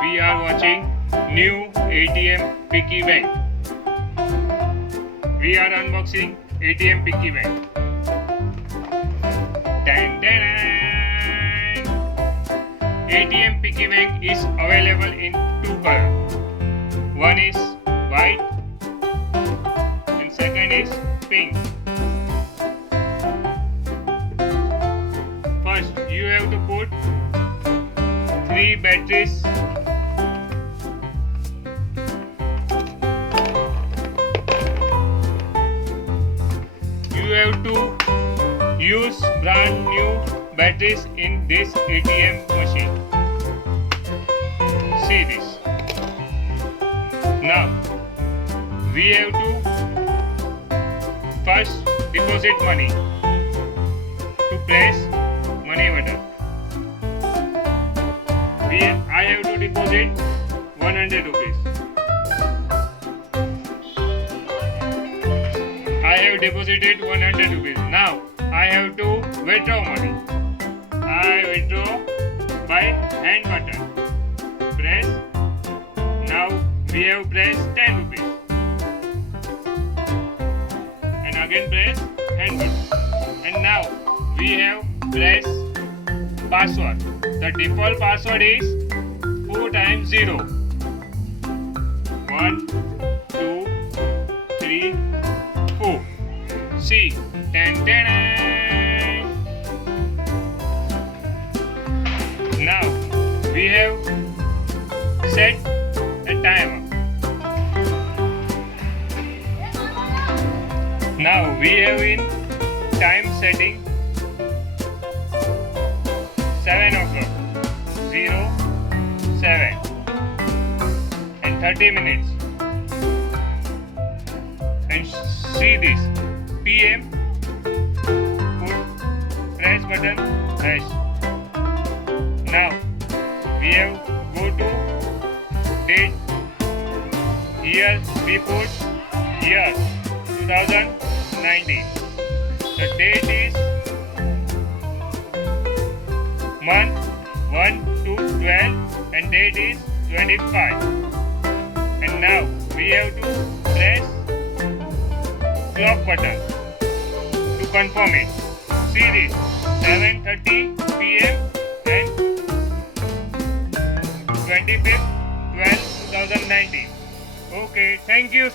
we are watching new ATM Piggy bank. We are unboxing ATM Piggy bank. Dun, dun, dun. ATM Piggy bank is available in two colors. One is white and second is pink. First, you have to put 3 batteries. You have to use brand new batteries in this ATM machine. See this. Now we have to first deposit money. To press money button, I have to deposit 100 rupees. I have deposited 100 rupees. Now I have to withdraw money. I withdraw by hand button. Press. Now we have pressed 10 rupees. And again press hand button. And now we have pressed password. The default password is 4 times 0. 1, 2, 3, 4. See. Ten, ten, ten. Now we have set a timer. Now we have in time setting 7 o'clock, 0, 7 and 30 minutes. And see this PM, put press button hash. Now we have go to date. Here we put year 2019. The date is month 1 to 12 and date is 25. And now we have to press clock button to confirm it. See this 7:30 PM and 25th 12 2019. Okay, thank you.